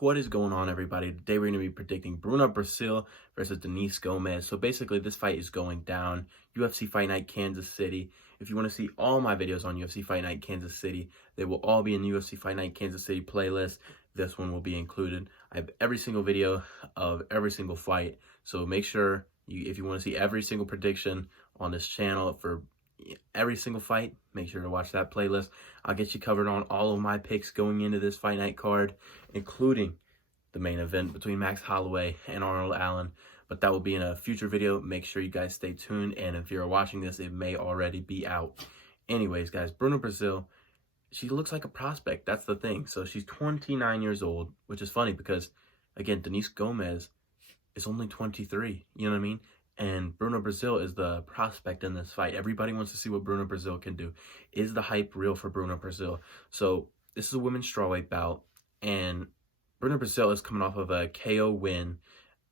What is going on, everybody? Today we're going to be predicting Bruna Brasil versus Denise Gomes. So basically this fight is going down UFC Fight Night Kansas City. If you want to see all my videos on UFC Fight Night Kansas City, they will all be in the UFC Fight Night Kansas City playlist. This one will be included. I have every single video of every single fight. So make sure if you want to see every single prediction on this channel for every single fight, make sure to watch that playlist. I'll get you covered on all of my picks going into this fight night card, including the main event between Max Holloway and Arnold Allen. But that will be in a future video. Make sure you guys stay tuned, and if you're watching this, it may already be out. Anyways, guys, Bruna Brasil, she looks like a prospect. That's the thing. So she's 29 years old, which is funny because, again, Denise Gomes is only 23. You know what I mean? And Bruna Brasil is the prospect in this fight. Everybody wants to see what Bruna Brasil can do. Is the hype real for Bruna Brasil? So this is a women's strawweight bout, and Bruna Brasil is coming off of a KO win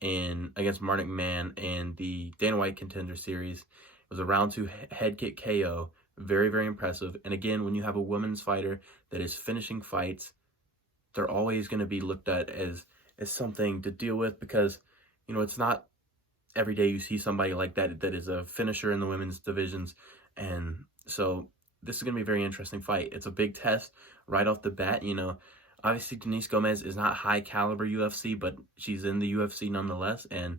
against Marnik Mann in the Dana White Contender Series. It was a round 2 head kick KO. Very, very impressive. And again, when you have a women's fighter that is finishing fights, they're always going to be looked at as something to deal with because, you know, it's not every day you see somebody like that is a finisher in the women's divisions. And so this is going to be a very interesting fight. It's a big test right off the bat. You know, obviously Denise Gomes is not high caliber UFC, but she's in the UFC nonetheless. And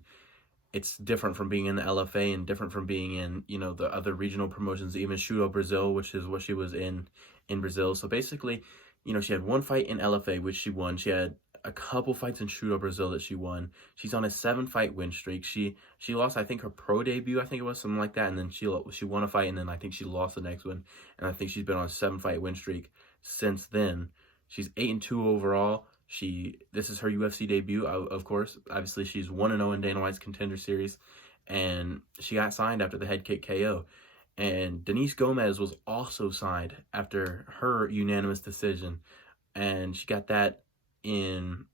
it's different from being in the LFA and different from being in, you know, the other regional promotions, even Shooto Brazil, which is what she was in Brazil. So basically, you know, she had one fight in LFA, which she won. She had a couple fights in Shooto Brazil that she won. She's on a 7-fight win streak. She lost, I think, her pro debut, I think it was something like that, and then she won a fight, and then I think she lost the next one, and I think she's been on a 7-fight win streak since then. She's 8-2 overall. This is her UFC debut, of course. Obviously, she's 1-0 in Dana White's Contender Series, and she got signed after the head kick KO. And Denise Gomes was also signed after her unanimous decision, and she got that in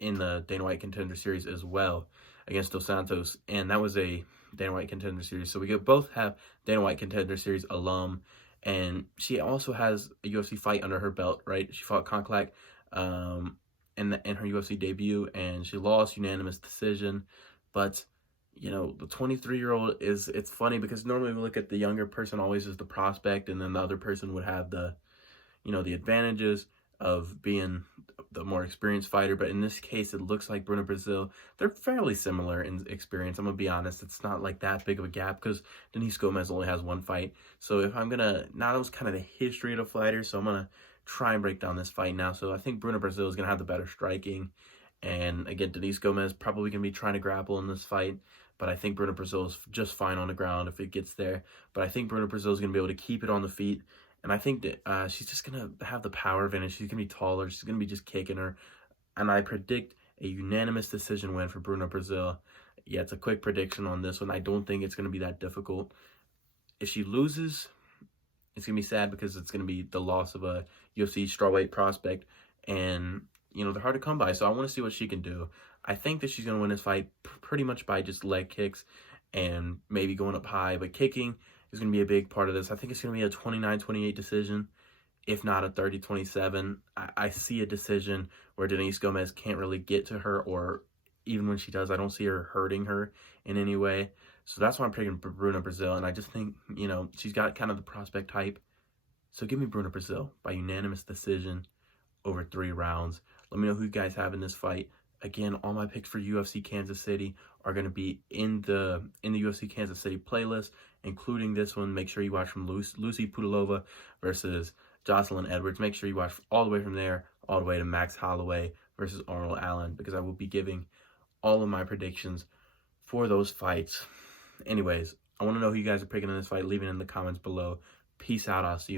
the Dana White Contender Series as well against Dos Santos, and that was a Dana White Contender Series. So we both have Dana White Contender Series alum, and she also has a UFC fight under her belt, right? She fought Conclac in her UFC debut, and she lost unanimous decision. But you know, the 23-year-old it's funny because normally we look at the younger person always as the prospect, and then the other person would have the, you know, the advantages of being the more experienced fighter. But in this case, it looks like Bruna Brasil, they're fairly similar in experience. I'm gonna be honest, it's not like that big of a gap because Denise Gomes only has one fight. So if I'm gonna, now that was kind of the history of the fighter, so I'm gonna try and break down this fight now. So I think Bruna Brasil is gonna have the better striking, and again, Denise Gomes probably gonna be trying to grapple in this fight, but I think Bruna Brasil is just fine on the ground if it gets there. But I think Bruna Brasil is gonna be able to keep it on the feet. And I think that she's just going to have the power advantage. She's going to be taller. She's going to be just kicking her. And I predict a unanimous decision win for Bruna Brasil. Yeah, it's a quick prediction on this one. I don't think it's going to be that difficult. If she loses, it's going to be sad because it's going to be the loss of a UFC strawweight prospect. And, you know, they're hard to come by. So I want to see what she can do. I think that she's going to win this fight pretty much by just leg kicks and maybe going up high. But kicking is going to be a big part of this. I think it's going to be a 29-28 decision, if not a 30-27. I see a decision where Denise Gomes can't really get to her, or even when she does, I don't see her hurting her in any way. So that's why I'm picking Bruna Brasil, and I just think, you know, she's got kind of the prospect hype. So give me Bruna Brasil by unanimous decision over 3 rounds. Let me know who you guys have in this fight. Again, all my picks for UFC Kansas City are going to be in the UFC Kansas City playlist, including this one. Make sure you watch from Lucy Pudilova versus Jocelyn Edwards. Make sure you watch all the way from there, all the way to Max Holloway versus Arnold Allen, because I will be giving all of my predictions for those fights. Anyways, I want to know who you guys are picking in this fight. Leave it in the comments below. Peace out. I'll see you.